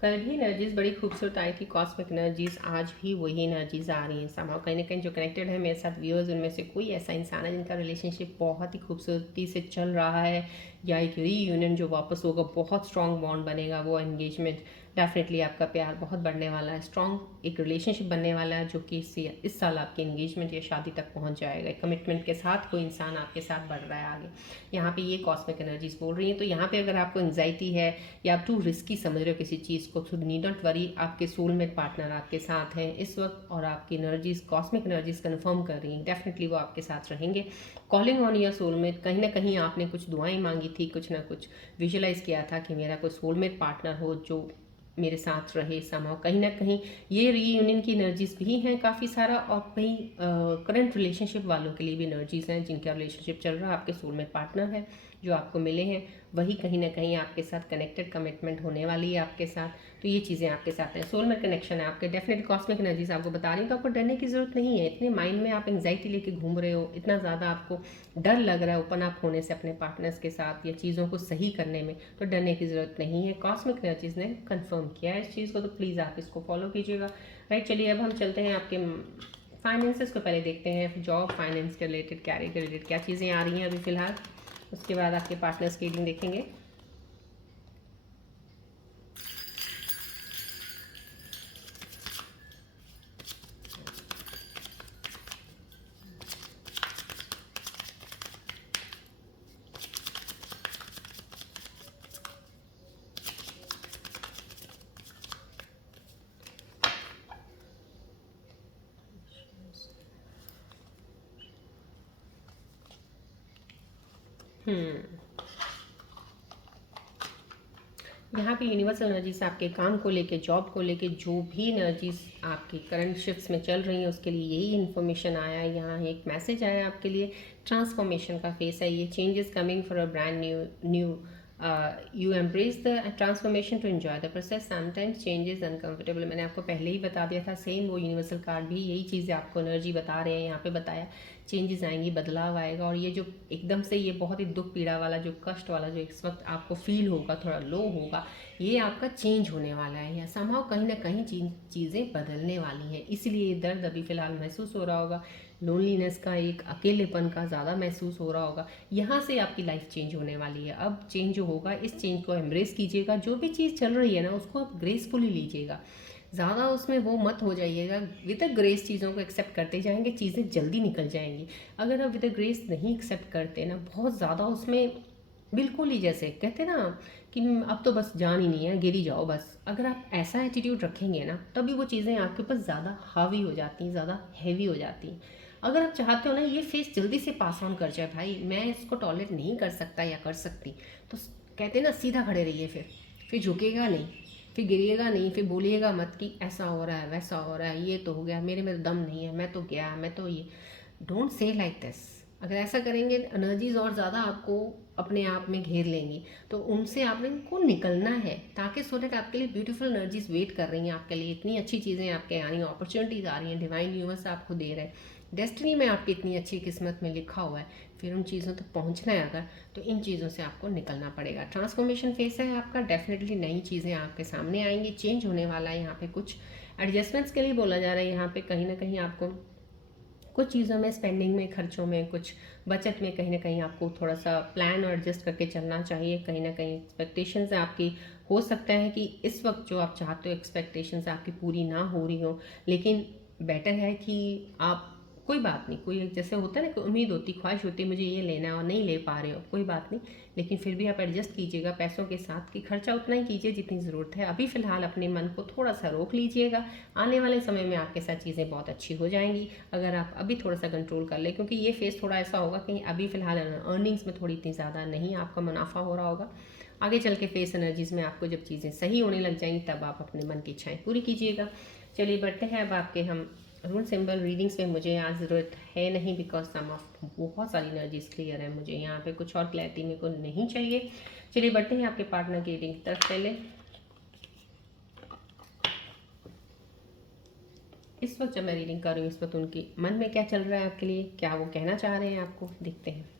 कल भी एनर्जीज बड़ी खूबसूरत आई थी, कॉस्मिक एनर्जीज, आज भी वही एनर्जीज आ रही हैं। समहाउ कहीं ना कहीं जो कनेक्टेड है मेरे साथ व्यूअर्स, उनमें से कोई ऐसा इंसान है जिनका रिलेशनशिप बहुत ही खूबसूरती से चल रहा है, या एक रीयूनियन जो वापस होगा, बहुत स्ट्रॉन्ग बॉन्ड बनेगा, वो एंगेजमेंट, डेफिनेटली आपका प्यार बहुत बढ़ने वाला है, स्ट्रॉन्ग एक रिलेशनशिप बनने वाला है, जो कि इस साल आपकी एंगेजमेंट या शादी तक पहुंच जाएगा। कमिटमेंट के साथ कोई इंसान आपके साथ बढ़ रहा है आगे, यहाँ पे ये कॉस्मिक एनर्जीज बोल रही हैं। तो यहाँ पे अगर आपको एंग्जाइटी है या आप टू रिस्की समझ रहे हो किसी चीज़ को, तो नीड नॉट वरी, आपके सोलमेट पार्टनर आपके साथ हैं इस वक्त, और आपकी एनर्जीज, कॉस्मिक एनर्जीज कंफर्म कर रही हैं, डेफिनेटली वो आपके साथ रहेंगे। कॉलिंग ऑन योर सोलमेट, कहीं ना कहीं आपने कुछ दुआएं मांगी थी, कुछ ना कुछ विजुलाइज किया था कि मेरा कोई सोलमेट पार्टनर हो जो मेरे साथ रहे। समाव कहीं ना कहीं ये रीयूनियन की एनर्जीज भी हैं काफ़ी सारा, और कहीं करंट रिलेशनशिप वालों के लिए भी एनर्जीज हैं जिनका रिलेशनशिप चल रहा है, आपके सोलमेट पार्टनर है जो आपको मिले हैं, वही कहीं ना कहीं आपके साथ कनेक्टेड, कमिटमेंट होने वाली है आपके साथ। तो ये चीज़ें आपके साथ हैं, सोलमेट कनेक्शन है आपके, डेफिनेटली कॉस्मिक एनर्जीज आपको बता रही हैं। तो आपको डरने की ज़रूरत नहीं है, इतने माइंड में आप एंग्जाइटी लेके घूम रहे हो, इतना ज़्यादा आपको डर लग रहा है ओपन अप होने से अपने पार्टनर्स के साथ या चीज़ों को सही करने में, तो डरने की ज़रूरत नहीं है। कॉस्मिक एनर्जीज ने कंफर्म किया है इस चीज़ को, तो प्लीज़ आप इसको फॉलो कीजिएगा। राइट, चलिए अब हम चलते हैं आपके फाइनेंसेस को पहले देखते हैं, जॉब, फाइनेंस के रिलेटेड, कैरियर के रिलेटेड क्या चीज़ें आ रही हैं अभी फ़िलहाल, उसके बाद आपके पार्टनर्स की रीडिंग देखेंगे। यहाँ पे यूनिवर्सल एनर्जीज आपके काम को लेके, जॉब को लेके, जो भी एनर्जीज आपकी करंट शिफ्ट्स में चल रही हैं उसके लिए यही इन्फॉर्मेशन आया है। यहाँ एक मैसेज आया आपके लिए, ट्रांसफॉर्मेशन का फेस है ये, changes coming for a brand new you embrace the transformation to enjoy the process, sometimes changes uncomfortable. मैंने आपको पहले ही बता दिया था, सेम वो यूनिवर्सल कार्ड भी यही चीज़ें आपको एनर्जी बता रहे हैं। यहाँ पे बताया चेंजेस आएंगी, बदलाव आएगा, और ये जो एकदम से ये बहुत ही दुख पीड़ा वाला, जो कष्ट वाला, जो इस वक्त आपको फील होगा, थोड़ा लो होगा, ये आपका चेंज होने वाला है, या समहाउ कहीं ना कहीं चीज़ें बदलने वाली हैं। इसलिए ये दर्द अभी फ़िलहाल महसूस हो रहा होगा, लोनलीनेस का, एक अकेलेपन का ज़्यादा महसूस हो रहा होगा। यहाँ से आपकी लाइफ चेंज होने वाली है। अब चेंज जो होगा, इस चेंज को एम्ब्रेस कीजिएगा। जो भी चीज़ चल रही है ना, उसको आप ग्रेसफुली लीजिएगा, ज़्यादा उसमें वो मत हो जाइएगा। विद अ ग्रेस चीज़ों को एक्सेप्ट करते जाएंगे, चीज़ें जल्दी निकल जाएंगी। अगर आप विद अ ग्रेस नहीं एक्सेप्ट करते ना, बहुत ज़्यादा उसमें बिल्कुल ही जैसे कहते ना कि अब तो बस जान ही नहीं है, गिर ही जाओ बस, अगर आप ऐसा एटीट्यूड रखेंगे ना, तभी वो चीज़ें आपके ऊपर ज़्यादा हावी हो जाती हैं, ज़्यादा हैवी हो जाती हैं। अगर आप चाहते हो ना ये फेस जल्दी से पास ऑन कर जाए, भाई मैं इसको टॉलरेट नहीं कर सकता या कर सकती, तो कहते हैं ना सीधा खड़े रहिए, फिर झुकेगा नहीं, फिर गिरिएगा नहीं, फिर बोलिएगा मत कि ऐसा हो रहा है, वैसा हो रहा है, ये तो हो गया, मेरे में तो दम नहीं है, मैं तो गया, मैं तो ये। Don't say like this. अगर ऐसा करेंगे, एनर्जीज और ज़्यादा आपको अपने आप में घेर लेंगी, तो उनसे आपने को निकलना है, ताकि सो दैट आपके लिए ब्यूटीफुल एनर्जीज वेट कर रही हैं, आपके लिए इतनी अच्छी चीज़ें आपके आ रही हैं, अपॉर्चुनिटीज़ आ रही हैं, डिवाइन यूनिवर्स आपको दे रहे हैं, डेस्टिनी में आपकी इतनी अच्छी किस्मत में लिखा हुआ है। फिर उन चीज़ों तक पहुंचना है अगर, तो इन चीज़ों से आपको निकलना पड़ेगा। ट्रांसफॉर्मेशन फेस है आपका, डेफिनेटली नई चीज़ें आपके सामने आएंगी, चेंज होने वाला है। यहाँ पे कुछ एडजस्टमेंट्स के लिए बोला जा रहा है, यहाँ पे कहीं ना कहीं आपको कुछ चीज़ों में, स्पेंडिंग में, खर्चों में, कुछ बचत में, कहीं ना कहीं आपको थोड़ा सा प्लान और एडजस्ट करके चलना चाहिए। कहीं ना कहीं एक्सपेक्टेशंस आपकी, हो सकता है कि इस वक्त जो आप चाहते हो एक्सपेक्टेशंस आपकी पूरी ना हो रही हो, लेकिन बेटर है कि आप, कोई बात नहीं, कोई जैसे होता है ना कि उम्मीद होती, ख्वाहिश होती है मुझे ये लेना है और नहीं ले पा रहे हो, कोई बात नहीं, लेकिन फिर भी आप एडजस्ट कीजिएगा पैसों के साथ, कि खर्चा उतना ही कीजिए जितनी ज़रूरत है। अभी फ़िलहाल अपने मन को थोड़ा सा रोक लीजिएगा, आने वाले समय में आपके साथ चीज़ें बहुत अच्छी हो जाएंगी अगर आप अभी थोड़ा सा कंट्रोल कर ले, क्योंकि ये फेस थोड़ा ऐसा होगा कि अभी फ़िलहाल अर्निंग्स में थोड़ी इतनी ज़्यादा नहीं आपका मुनाफा हो रहा होगा। आगे चल के फेस एनर्जीज़ में आपको जब चीज़ें सही होने लग जाएंगी, तब आप अपने मन की इच्छाएँ पूरी कीजिएगा। चलिए बढ़ते हैं अब आपके हम रूल सिंबल रीडिंग्स में। मुझे यहाँ ज़रूरत है नहीं, बिकॉज सम ऑफ बहुत सारी एनर्जीज क्लियर है, मुझे यहाँ पे कुछ और क्लैरिटी मेरे को नहीं चाहिए। चलिए बढ़ते हैं आपके पार्टनर की रीडिंग की तरफ। पहले इस वक्त जब मैं रीडिंग कर रही हूँ, इस वक्त उनके मन में क्या चल रहा है आपके लिए, क्या वो कहना चाह रहे हैं आपको, देखते हैं।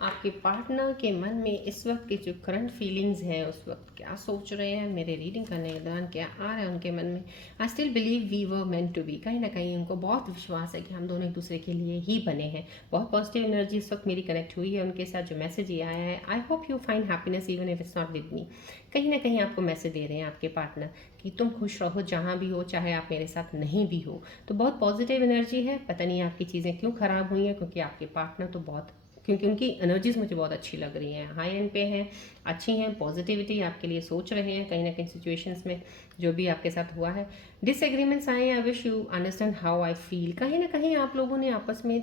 आपके पार्टनर के मन में इस वक्त की जो करंट फीलिंग्स है, उस वक्त क्या सोच रहे हैं, मेरे रीडिंग करने के दौरान क्या आ रहा है उनके मन में। I still believe we were meant to be. कहीं ना कहीं उनको बहुत विश्वास है कि हम दोनों एक दूसरे के लिए ही बने हैं। बहुत पॉजिटिव एनर्जी इस वक्त मेरी कनेक्ट हुई है उनके साथ। जो मैसेज ये आया है, I hope you find happiness even if it's not with me. कहीं ना कहीं आपको मैसेज दे रहे हैं आपके पार्टनर कि तुम खुश रहो जहाँ भी हो, चाहे आप मेरे साथ नहीं भी हो। तो बहुत पॉजिटिव एनर्जी है। पता नहीं आपकी चीज़ें क्यों ख़राब हुई हैं, क्योंकि आपके पार्टनर तो बहुत, क्योंकि उनकी एनर्जीज मुझे बहुत अच्छी लग रही हैं, हाई एंड पे हैं, अच्छी हैं, पॉजिटिविटी आपके लिए सोच रहे हैं। कहीं ना कहीं सिचुएशंस में जो भी आपके साथ हुआ है, डिसएग्रीमेंट्स आए हैं, I wish you understand how I feel. कहीं ना कहीं आप लोगों ने आपस में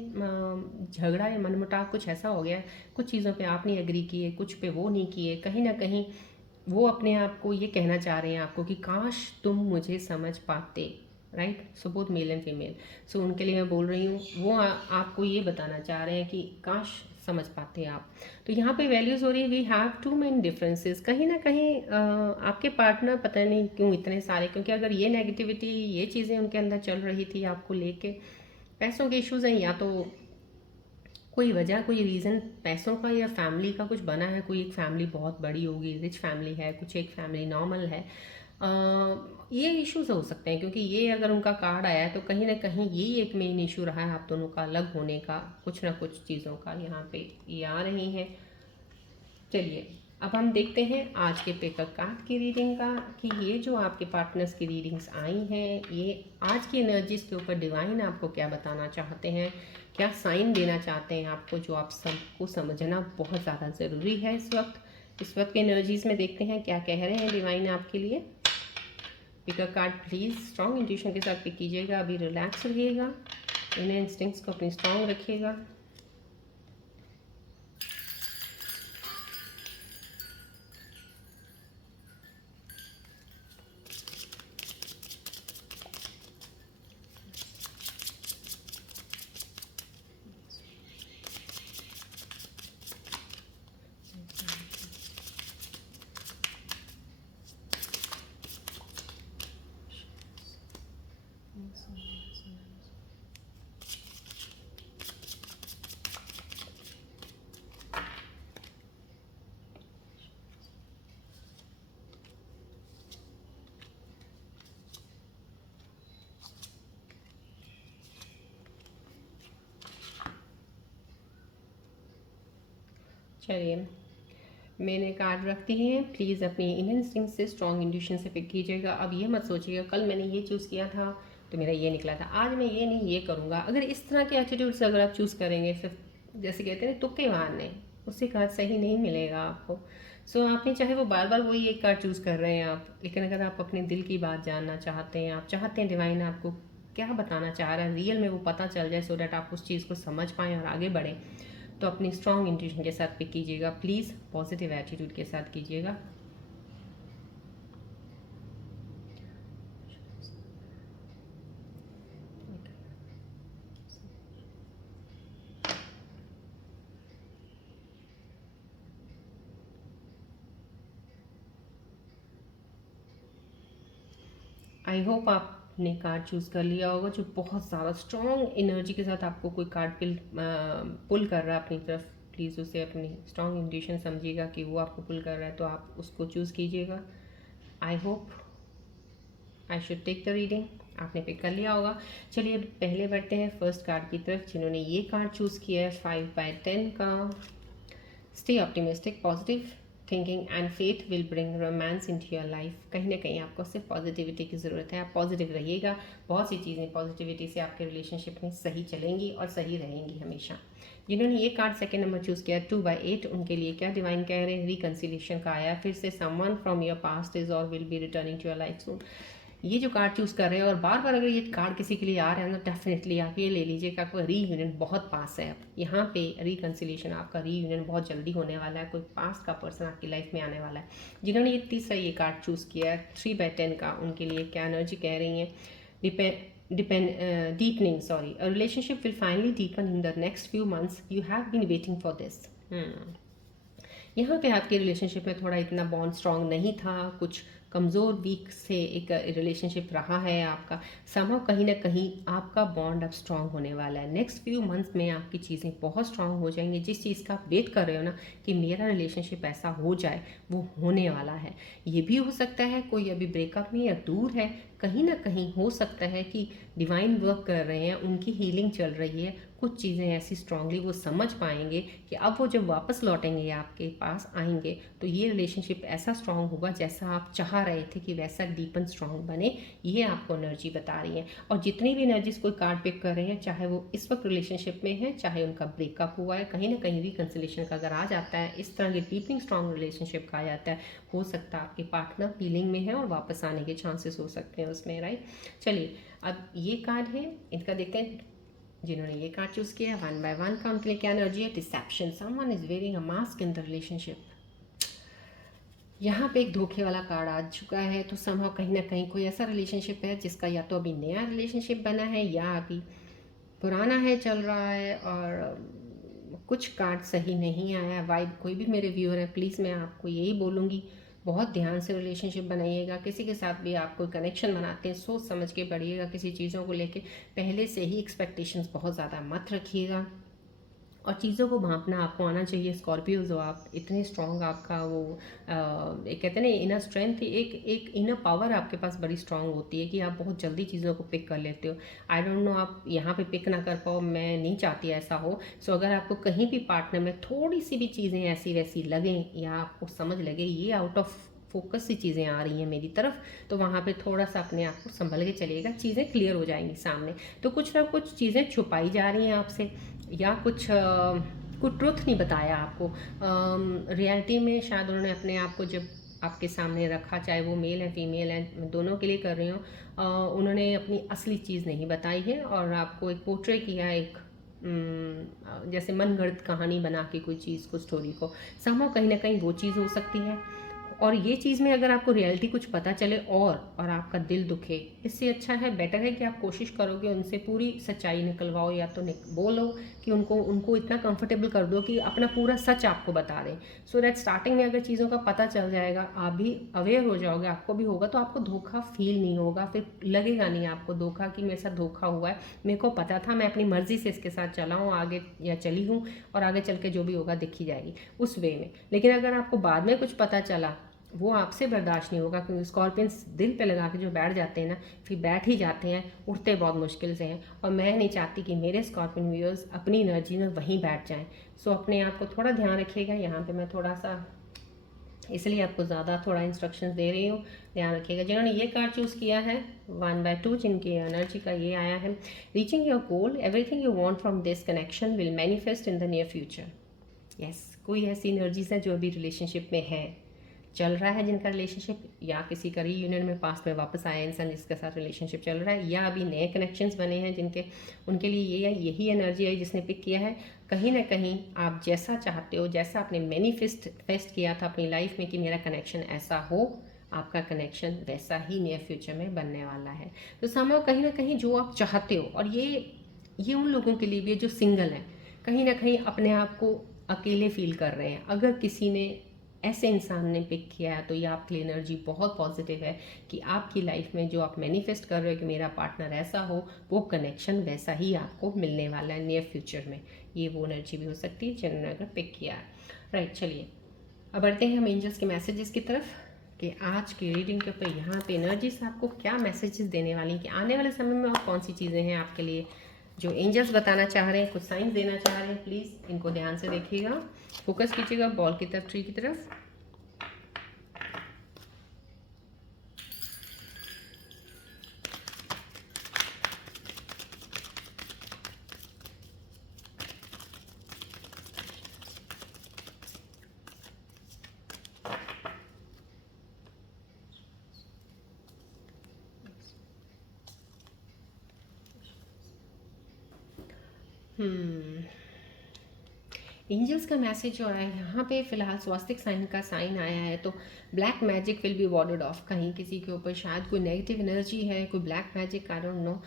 झगड़ा या मनमुटाव कुछ ऐसा हो गया, कुछ चीज़ों पे आप नहीं एग्री किए, कुछ पे वो नहीं किए। कहीं ना कहीं वो अपने आप को ये कहना चाह रहे हैं आपको कि काश तुम मुझे समझ पाते, right. So both male and female. So उनके लिए मैं बोल रही हूँ, वो आपको ये बताना चाह रहे हैं कि काश समझ पाते आप। तो यहाँ पे वैल्यूज़ हो रही है, we have two main differences. कहीं ना कहीं आपके पार्टनर पता नहीं क्यों इतने सारे, क्योंकि अगर ये नेगेटिविटी, ये चीज़ें उनके अंदर चल रही थी आपको लेके, पैसों के इश्यूज़ हैं, या तो कोई वजह, कोई रीज़न पैसों का या फैमिली का कुछ बना है। कोई एक फैमिली बहुत बड़ी होगी, रिच फैमिली है, कुछ एक फैमिली नॉर्मल है। ये इश्यूज हो सकते हैं, क्योंकि ये अगर उनका कार्ड आया है तो कहीं ना कहीं ये एक मेन इशू रहा है आप दोनों का अलग होने का, कुछ ना कुछ चीज़ों का यहाँ पे ये आ रही हैं। चलिए अब हम देखते हैं आज के पेपर कार्ड की रीडिंग का, कि ये जो आपके पार्टनर्स की रीडिंग्स आई हैं ये आज की एनर्जीज के ऊपर डिवाइन आपको क्या बताना चाहते हैं, क्या साइन देना चाहते हैं आपको, जो आप सबको समझना बहुत ज़्यादा ज़रूरी है इस वक्त की एनर्जीज में। देखते हैं क्या कह रहे हैं डिवाइन आपके लिए। Pick a card please. Strong intuition के साथ पिक कीजिएगा, अभी रिलैक्स रहिएगा, इन्हें इंस्टिंक्ट्स को अपनी स्ट्रॉन्ग रखिएगा। चलिए मैंने कार्ड रख दिए हैं, प्लीज़ अपनी इनर इंस्टिंक्ट से स्ट्रॉन्ग इंट्यूशन से पिक कीजिएगा। अब ये मत सोचिएगा कल मैंने ये चूज़ किया था तो मेरा ये निकला था, आज मैं ये नहीं ये करूँगा। अगर इस तरह के एटीट्यूड से अगर आप चूज़ करेंगे, सिर्फ जैसे कहते हैं तुक्के मारने, उससे कार्ड सही नहीं मिलेगा आपको। सो आपने चाहे वो बार बार वही एक कार्ड चूज़ कर रहे हैं आप, लेकिन अगर आप अपने दिल की बात जानना चाहते हैं, आप चाहते हैं डिवाइन आपको क्या बताना चाह रहा है रियल में वो पता चल जाए, सो डैट आप उस चीज़ को समझ पाएँ और आगे बढ़ें, तो अपनी स्ट्रॉन्ग इंट्यूशन के साथ पिक कीजिएगा। प्लीज़ पॉजिटिव एटीट्यूड के साथ कीजिएगा। आई होप आपने कार्ड चूज़ कर लिया होगा जो बहुत ज़्यादा स्ट्रॉन्ग एनर्जी के साथ आपको कोई कार्ड पुल कर रहा है अपनी तरफ। प्लीज़ उसे अपनी स्ट्रॉन्ग इंट्यूशन समझिएगा कि वो आपको पुल कर रहा है, तो आप उसको चूज़ कीजिएगा। I hope I should take the reading. आपने पिक कर लिया होगा। चलिए पहले बढ़ते हैं फर्स्ट कार्ड की तरफ, जिन्होंने ये कार्ड चूज़ किया है 5/10 का। Stay optimistic, positive thinking and faith will bring romance into your life. कहीं ना कहीं आपको सिर्फ पॉजिटिविटी की ज़रूरत है, आप पॉजिटिव रहिएगा, बहुत सी चीज़ें पॉजिटिविटी से आपके रिलेशनशिप में सही चलेंगी और सही रहेंगी हमेशा। जिन्होंने ये कार्ड सेकंड नंबर चूज़ किया 2/8, उनके लिए क्या डिवाइन कह रहे हैं, रिकन्सिलेशन का आया फिर से। Someone from your past is और will be returning to your life soon. ये जो कार्ड चूज़ कर रहे हैं और बार बार अगर ये कार्ड किसी के लिए आ रहे हैं ना, डेफिनेटली आप ये ले लीजिए कि आपका रीयूनियन बहुत पास है। यहाँ पे रिकन्सिलेशन, आपका रीयूनियन बहुत जल्दी होने वाला है, कोई पास्ट का पर्सन आपकी लाइफ में आने वाला है। जिन्होंने ये तीसरा ये कार्ड चूज़ किया है 3/10 का, उनके लिए क्या एनर्जी कह रही है, deepening, sorry, a relationship will finally deepen in the next few months. You have been waiting for this. यहाँ पे आपके रिलेशनशिप में थोड़ा इतना बॉन्ड स्ट्रॉन्ग नहीं था, कुछ कमज़ोर वीक से एक रिलेशनशिप रहा है आपका। समहाउ कहीं ना कहीं आपका बॉन्ड अब स्ट्रॉन्ग होने वाला है। नेक्स्ट फ्यू मंथ्स में आपकी चीज़ें बहुत स्ट्रॉन्ग हो जाएंगी। जिस चीज़ का आप वेट कर रहे हो ना कि मेरा रिलेशनशिप ऐसा हो जाए, वो होने वाला है। ये भी हो सकता है कोई अभी ब्रेकअप में या दूर है, कहीं ना कहीं हो सकता है कि डिवाइन वर्क कर रहे हैं, उनकी हीलिंग चल रही है, कुछ चीज़ें ऐसी स्ट्रांगली वो समझ पाएंगे कि अब वो जब वापस लौटेंगे आपके पास आएंगे तो ये रिलेशनशिप ऐसा स्ट्रांग होगा जैसा आप चाह रहे थे कि वैसा डीप एंड स्ट्रांग बने। ये आपको एनर्जी बता रही है। और जितनी भी एनर्जीज कोई कार्ड पिक कर रहे हैं, चाहे वो इस वक्त रिलेशनशिप में है, चाहे उनका ब्रेकअप हुआ है, कहीं ना कहीं रिकन्सिलेशन का अगर आ जाता है, इस तरह के डीपिंग स्ट्रांग रिलेशनशिप का आ जाता है, हो सकता है आपके पार्टनर हीलिंग में है और वापस आने के चांसेस हो सकते हैं उसमें, राइट। चलिए अब ये कार्ड है, इनका देखते हैं जिन्होंने ये कार्ड चूज किया 1/1 का, उनके लिए क्या एनर्जी है, deception. Someone is wearing a mask in the relationship. यहाँ पे एक धोखे वाला कार्ड आ चुका है, तो समहाउ कहीं ना कहीं कोई ऐसा रिलेशनशिप है जिसका या तो अभी नया रिलेशनशिप बना है या अभी पुराना है चल रहा है, और कुछ कार्ड सही नहीं आया वाइब। कोई भी मेरे व्यूअर है, प्लीज़ मैं आपको यही बोलूँगी, बहुत ध्यान से रिलेशनशिप बनाइएगा। किसी के साथ भी आप कोई कनेक्शन बनाते हैं, सोच समझ के बढ़िएगा। किसी चीज़ों को लेके पहले से ही एक्सपेक्टेशंस बहुत ज़्यादा मत रखिएगा। और चीज़ों को भांपना आपको आना चाहिए। स्कॉर्पियोज हो आप, इतने स्ट्रॉन्ग आपका वो एक कहते हैं ना इनर स्ट्रेंथ, एक एक इनर पावर आपके पास बड़ी स्ट्रॉन्ग होती है कि आप बहुत जल्दी चीज़ों को पिक कर लेते हो। आई डोंट नो आप यहाँ पे पिक ना कर पाओ, मैं नहीं चाहती ऐसा हो। सो अगर आपको कहीं भी पार्टनर में थोड़ी सी भी चीज़ें ऐसी वैसी लगें या आपको समझ लगे ये आउट ऑफ फोकस सी चीज़ें आ रही हैं मेरी तरफ, तो वहाँ पे थोड़ा सा अपने आप को संभल के चलिएगा, चीज़ें क्लियर हो जाएंगी सामने। तो कुछ ना कुछ चीज़ें छुपाई जा रही हैं आपसे, या कुछ ट्रुथ नहीं बताया आपको। रियलिटी में शायद उन्होंने अपने आप को जब आपके सामने रखा, चाहे वो मेल है फीमेल है, मैं दोनों के लिए कर रही हूँ, उन्होंने अपनी असली चीज़ नहीं बताई है और आपको एक पोर्ट्रे किया, एक जैसे मनगढ़ंत कहानी बना के कोई चीज़ को, स्टोरी को, संभव कहीं ना कहीं वो चीज़ हो सकती है। और ये चीज़ में अगर आपको रियलिटी कुछ पता चले और आपका दिल दुखे, इससे अच्छा है, बेटर है कि आप कोशिश करोगे उनसे पूरी सच्चाई निकलवाओ, या तो बोलो कि उनको उनको इतना कंफर्टेबल कर दो कि अपना पूरा सच आपको बता दें। सो दैट स्टार्टिंग में अगर चीज़ों का पता चल जाएगा, आप भी अवेयर हो जाओगे, आपको भी होगा, तो आपको धोखा फील नहीं होगा, फिर लगेगा नहीं आपको धोखा कि मेरे साथ धोखा हुआ है। मेरे को पता था, मैं अपनी मर्ज़ी से इसके साथ चला हूँ आगे, या चली हूँ, और आगे चल के जो भी होगा दिखी जाएगी उस वे में। लेकिन अगर आपको बाद में कुछ पता चला, वो आपसे बर्दाश्त नहीं होगा, क्योंकि स्कॉर्पियंस दिल पे लगा के जो बैठ जाते हैं ना, फिर बैठ ही जाते हैं, उठते बहुत मुश्किल से हैं। और मैं नहीं चाहती कि मेरे स्कॉर्पियन व्यूअर्स अपनी एनर्जी में वहीं बैठ जाएं। सो अपने आप को थोड़ा ध्यान रखिएगा। यहाँ पे मैं थोड़ा सा इसलिए आपको ज़्यादा थोड़ा इंस्ट्रक्शंस दे रही हूँ, ध्यान रखिएगा। जिन्होंने ये कार्ड चूज़ किया है 1/2, जिनकी एनर्जी का ये आया है, reaching your goal, everything you want from this connection will manifest in the near future. Yes, कोई ऐसी एनर्जीज हैं जो अभी रिलेशनशिप में है, चल रहा है, जिनका रिलेशनशिप, या किसी का रीयूनियन में पास्ट में वापस आया इंसान जिसके साथ रिलेशनशिप चल रहा है, या अभी नए कनेक्शंस बने हैं जिनके, उनके लिए यही एनर्जी है जिसने पिक किया है। कहीं ना कहीं आप जैसा चाहते हो, जैसा आपने फेस्ट किया था अपनी लाइफ में कि मेरा कनेक्शन ऐसा हो, आपका कनेक्शन वैसा ही नियर फ्यूचर में बनने वाला है। तो समझो कहीं ना कहीं जो आप चाहते हो, और ये उन लोगों के लिए भी है जो सिंगल हैं, कहीं ना कहीं अपने आप को अकेले फील कर रहे हैं। अगर किसी ने ऐसे इंसान ने पिक किया है, तो ये आपके लिए एनर्जी बहुत पॉजिटिव है कि आपकी लाइफ में जो आप मैनिफेस्ट कर रहे हो कि मेरा पार्टनर ऐसा हो, वो कनेक्शन वैसा ही आपको मिलने वाला है नियर फ्यूचर में। ये वो एनर्जी भी हो सकती है जिन्होंने अगर पिक किया है। राइट, चलिए अब बढ़ते हैं हम एंजल्स के मैसेजेस की तरफ कि आज की रीडिंग के ऊपर यहाँ पे एनर्जीज आपको क्या मैसेजेस देने वाली हैं, कि आने वाले समय में और कौन सी चीज़ें हैं आपके लिए जो एंजल्स बताना चाह रहे हैं, कुछ साइंस देना चाह रहे हैं। प्लीज़ इनको ध्यान से देखिएगा, फोकस कीजिएगा बॉल की तरफ, ट्री की तरफ। एंजल्स का मैसेज जो है यहाँ पे फिलहाल स्वास्तिक साइन का साइन आया है, तो black magic will be warded off. कहीं किसी के ऊपर शायद कोई नेगेटिव एनर्जी है, कोई black magic, I don't know.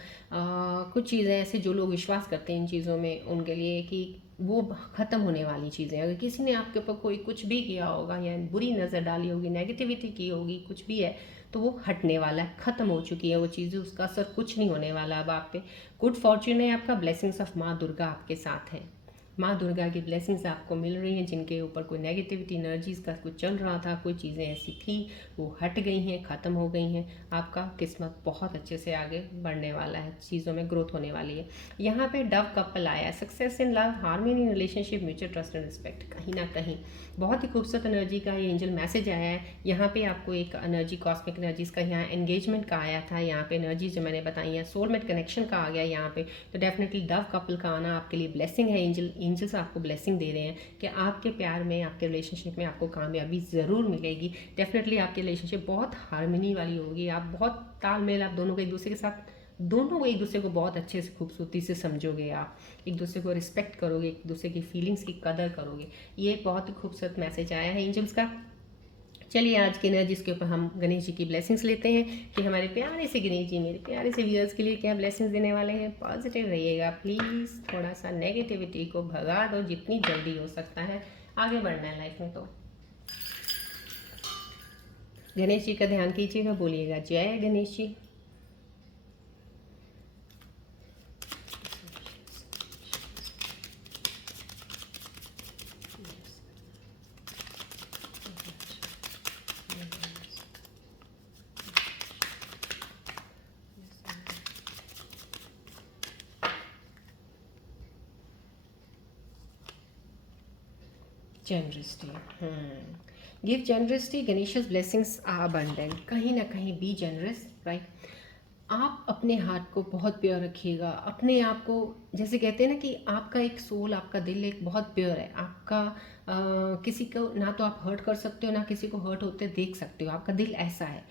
कुछ चीज़ें ऐसे जो लोग विश्वास करते हैं इन चीज़ों में, उनके लिए कि वो ख़त्म होने वाली चीज़ें, अगर किसी ने आपके ऊपर कोई कुछ भी किया होगा या बुरी नज़र डाली होगी, नेगेटिविटी की होगी, कुछ भी है, तो वो हटने वाला है, ख़त्म हो चुकी है वो चीज़ें, उसका असर कुछ नहीं होने वाला अब आप पे। गुड फॉर्च्यून है आपका, ब्लेसिंग्स ऑफ माँ दुर्गा आपके साथ है। माँ दुर्गा की ब्लेसिंग्स आपको मिल रही हैं। जिनके ऊपर कोई नेगेटिविटी एनर्जीज़ का कुछ चल रहा था, कोई चीज़ें ऐसी थी, वो हट गई हैं, ख़त्म हो गई हैं। आपका किस्मत बहुत अच्छे से आगे बढ़ने वाला है, चीज़ों में ग्रोथ होने वाली है। यहाँ पे डव कपल आया है, success in love, harmony in relationship, mutual trust and respect. कहीं ना कहीं बहुत ही खूबसूरत एनर्जी का ये एंजल मैसेज आया है। यहाँ पे आपको एक एनर्जी, कॉस्मिक एनर्जीज़ का यहाँ एंगेजमेंट का आया था। यहाँ पे एनर्जीज जो मैंने बताई हैं, सोलमेट कनेक्शन का आ गया यहाँ पे। तो डेफिनेटली डव कपल का आना आपके लिए ब्लेसिंग है। एंजल्स आपको ब्लेसिंग दे रहे हैं कि आपके प्यार में, आपके रिलेशनशिप में आपको कामयाबी ज़रूर मिलेगी। डेफिनेटली आपकी रिलेशनशिप बहुत हार्मनी वाली होगी, आप बहुत तालमेल, आप दोनों को एक दूसरे के साथ, दोनों को एक दूसरे को बहुत अच्छे से खूबसूरती से समझोगे, आप एक दूसरे को रिस्पेक्ट करोगे, एक दूसरे की फीलिंग्स की कदर करोगे। ये एक बहुत ही खूबसूरत मैसेज आया है एंजल्स का। चलिए आज के एनर्जीज के ऊपर हम गणेश जी की ब्लेसिंग्स लेते हैं कि हमारे प्यारे से गणेश जी मेरे प्यारे से व्यूअर्स के लिए क्या ब्लेसिंग्स देने वाले हैं। पॉजिटिव रहिएगा प्लीज़, थोड़ा सा नेगेटिविटी को भगा दो जितनी जल्दी हो सकता है, आगे बढ़ना है लाइफ में। तो गणेश जी का ध्यान कीजिएगा, बोलिएगा जय Ganesh ji. generously. Give generously. Ganesha's blessings are abundant. कहीं ना कहीं be generous, right? आप अपने हार्ट को बहुत प्योर रखिएगा, अपने आप को, जैसे कहते हैं ना कि आपका एक सोल, आपका दिल एक बहुत प्योर है आपका। किसी को ना तो आप हर्ट कर सकते हो, ना किसी को हर्ट होते देख सकते हो। आपका दिल ऐसा है,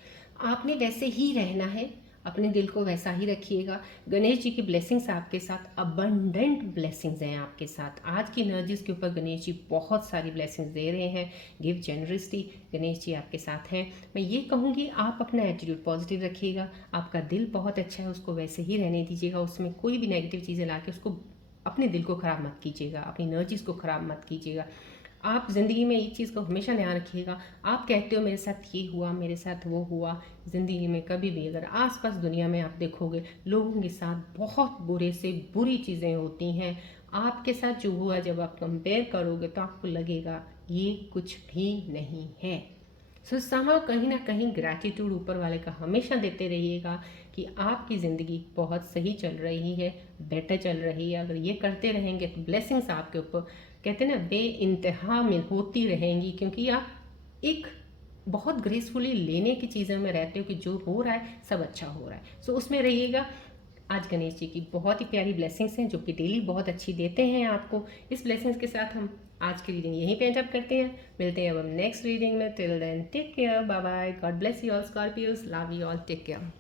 आपने वैसे ही रहना है, अपने दिल को वैसा ही रखिएगा। गणेश जी की ब्लेसिंग्स आपके साथ, अबंडेंट ब्लेसिंग्स हैं आपके साथ। आज की एनर्जीज के ऊपर गणेश जी बहुत सारी ब्लेसिंग्स दे रहे हैं। गिव जनरसली, गणेश जी आपके साथ हैं। मैं ये कहूँगी आप अपना एटीट्यूड पॉजिटिव रखिएगा। आपका दिल बहुत अच्छा है, उसको वैसे ही रहने दीजिएगा। उसमें कोई भी नेगेटिव चीज़ें ला के उसको, अपने दिल को ख़राब मत कीजिएगा, अपनी एनर्जीज़ को ख़राब मत कीजिएगा। आप ज़िंदगी में एक चीज़ को हमेशा ध्यान रखिएगा। आप कहते हो मेरे साथ ये हुआ, मेरे साथ वो हुआ। ज़िंदगी में कभी भी अगर आसपास दुनिया में आप देखोगे, लोगों के साथ बहुत बुरे से बुरी चीज़ें होती हैं। आपके साथ जो हुआ, जब आप कंपेयर करोगे तो आपको लगेगा ये कुछ भी नहीं है। सो समा कहीं ना कहीं ग्रैटिट्यूड ऊपर वाले का हमेशा देते रहिएगा कि आपकी ज़िंदगी बहुत सही चल रही है, बेटर चल रही है। अगर ये करते रहेंगे तो ब्लेसिंग्स आपके ऊपर, कहते हैं ना, बे इंतहा में होती रहेंगी, क्योंकि आप एक बहुत ग्रेसफुली लेने की चीज़ों में रहते हो कि जो हो रहा है सब अच्छा हो रहा है। सो उसमें रहिएगा। आज गणेश जी की बहुत ही प्यारी ब्लेसिंग्स हैं जो कि डेली बहुत अच्छी देते हैं आपको। इस ब्लेसिंग्स के साथ हम आज की रीडिंग यहीं पे एंड अप करते हैं। मिलते हैं अब हम नेक्स्ट रीडिंग में। Till then take care, bye bye, God bless you all Scorpios, love you all, take care.